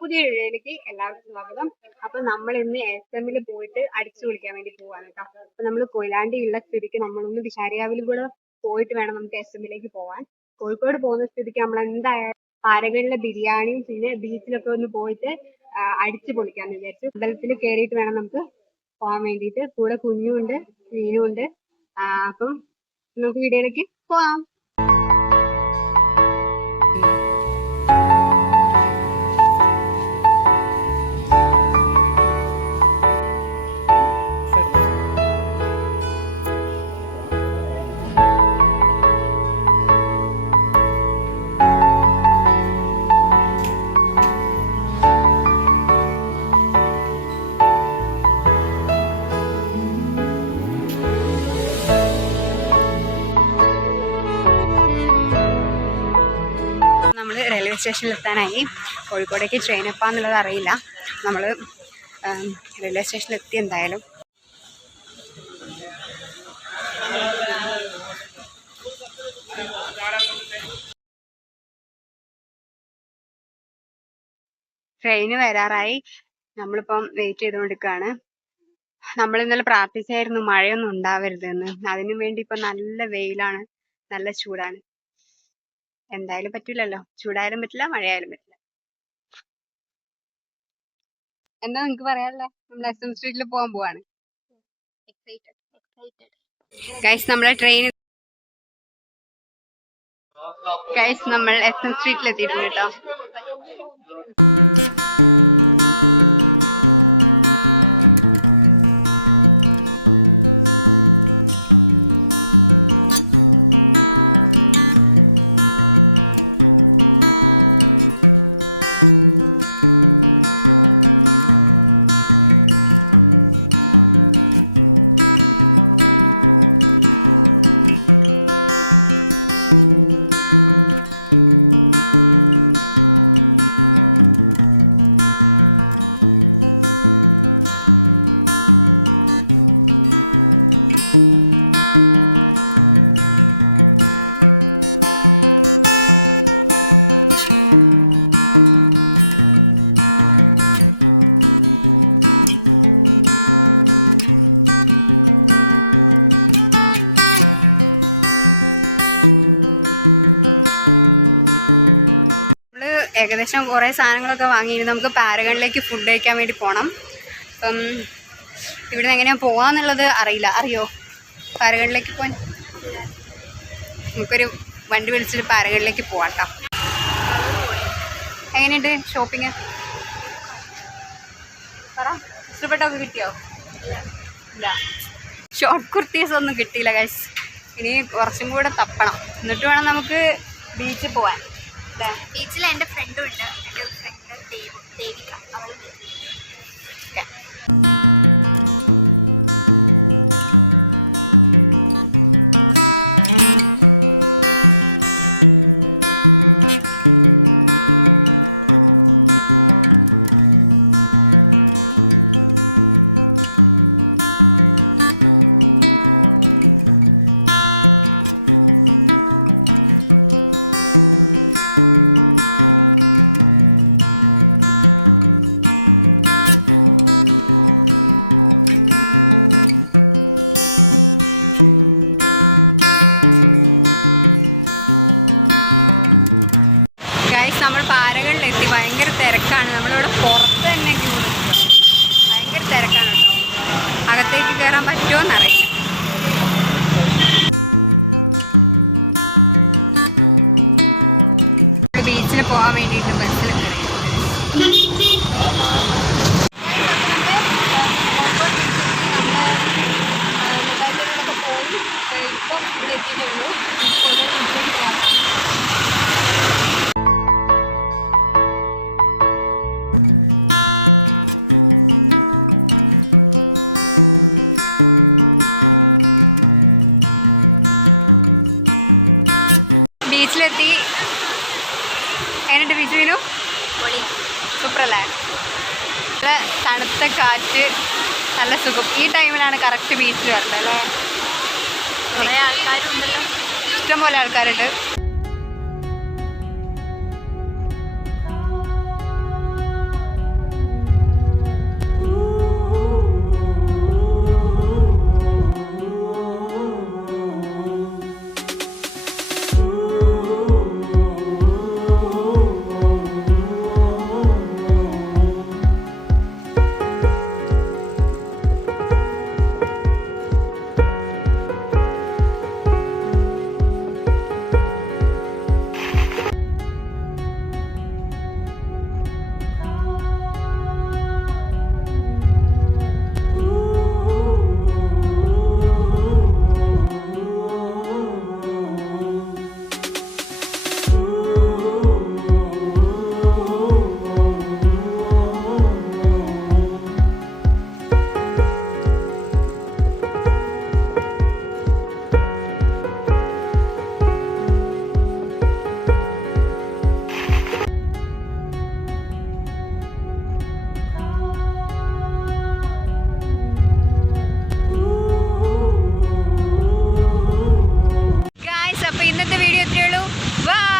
പുതിയ വീഡിയോയിലേക്ക് എല്ലാവർക്കും സ്വാഗതം. അപ്പൊ നമ്മൾ ഇന്ന് എസ്എമ്മിൽ പോയിട്ട് അടിച്ചു വിളിക്കാൻ വേണ്ടി പോവാണ് കേട്ടോ. അപ്പൊ നമ്മൾ കൊയിലാണ്ടി ഉള്ള സ്ഥിതിക്ക് നമ്മളൊന്ന് വിശാരിയാവിലും കൂടെ പോയിട്ട് വേണം നമുക്ക് എസ്എമ്മിലേക്ക് പോവാൻ. കോഴിക്കോട് പോകുന്ന സ്ഥിതിക്ക് നമ്മൾ എന്തായാലും പാരകളിലെ ബിരിയാണിയും പിന്നെ ബീച്ചിലൊക്കെ ഒന്ന് പോയിട്ട് അടിച്ചു പൊളിക്കാന്ന് വിചാരിച്ചു. അമ്പലത്തിൽ കയറിയിട്ട് വേണം നമുക്ക് പോകാൻ വേണ്ടിയിട്ട്. കൂടെ കുഞ്ഞുണ്ട് മീനും ഉണ്ട്. അപ്പം നമുക്ക് വീഡിയോയിലേക്ക് പോവാം. റെയിൽവേ സ്റ്റേഷനിൽ എത്താനായി. കോഴിക്കോടേക്ക് ട്രെയിൻ എപ്പാന്നുള്ളത് അറിയില്ല. നമ്മൾ റെയിൽവേ സ്റ്റേഷനിൽ എത്തി. എന്തായാലും ട്രെയിന് വരാറായി. നമ്മളിപ്പം വെയിറ്റ് ചെയ്തുകൊണ്ടിരിക്കുകയാണ്. നമ്മൾ ഇന്നലെ പ്രാർത്ഥിച്ചായിരുന്നു മഴയൊന്നും ഉണ്ടാവരുതെന്ന്. അതിനു വേണ്ടി ഇപ്പൊ നല്ല വെയിലാണ്, നല്ല ചൂടാണ്. എന്തായാലും പറ്റില്ലല്ലോ, ചൂടായാലും പറ്റില്ല മഴയായാലും പറ്റില്ല. എന്താ നിങ്ങക്ക് പറയാനുള്ളത്? നമ്മൾ എസ്എം സ്ട്രീറ്റിൽ പോകാൻ പോവാണ്. ഗൈസ് നമ്മളെ ട്രെയിൻ നമ്മൾ എസ്എം സ്ട്രീറ്റിൽ എത്തിയിട്ടുണ്ട് കേട്ടോ. ഏകദേശം കുറേ സാധനങ്ങളൊക്കെ വാങ്ങിയിരുന്നു. നമുക്ക് പാരഗണിലേക്ക് ഫുഡ് കഴിക്കാൻ വേണ്ടി പോകണം. അപ്പം ഇവിടുന്ന് എങ്ങനെയാണ് പോകാന്നുള്ളത് അറിയില്ല. അറിയോ പാരഗണിലേക്ക് പോകാൻ? നമുക്കൊരു വണ്ടി വിളിച്ചിട്ട് പാരഗണിലേക്ക് പോവാം കേട്ടോ. എങ്ങനെയുണ്ട് ഷോപ്പിങ്? പറ, ഇഷ്ടപ്പെട്ടൊക്കെ കിട്ടിയോ? ഇല്ല, ഷോർട്ട് കുർത്തീസ് ഒന്നും കിട്ടിയില്ല ഗൈസ്. ഇനി കുറച്ചും കൂടെ തപ്പണം, എന്നിട്ട് വേണം നമുക്ക് ബീച്ചിൽ പോവാൻ. ബീച്ചിൽ എൻ്റെ ഫ്രണ്ടും ഉണ്ട്, എൻ്റെ ഫ്രണ്ട് ദേവിക. അവൾ ഭയങ്കര തിരക്കാണ്. നമ്മളിവിടെ പുറത്ത് തന്നെ ക്യൂ നിൽക്കുക. ഭയങ്കര തിരക്കാണ് കേട്ടോ. അകത്തേക്ക് കയറാൻ പറ്റുമോ എന്നറിയില്ല. ബീച്ചിൽ പോകാൻ വേണ്ടിയിട്ട് ബസ്സിൽ കയറി. ഇപ്പം ഇവിടെ എത്തിയിട്ടുള്ളൂ. ബീച്ചിലെത്തി. എങ്ങനെയുണ്ട് ബീച്ച് വീണു? സൂപ്പറല്ലേ? നല്ല തണുത്ത കാറ്റ്, നല്ല സുഖം. ഈ ടൈമിലാണ് കറക്റ്റ് ബീച്ചിൽ വരേണ്ടത് അല്ലേ? കുറേ ആൾക്കാരുണ്ടല്ലോ, ഇഷ്ടംപോലെ ആൾക്കാരുണ്ട്. അത്രയേ ഉള്ളൂ. ബൈ.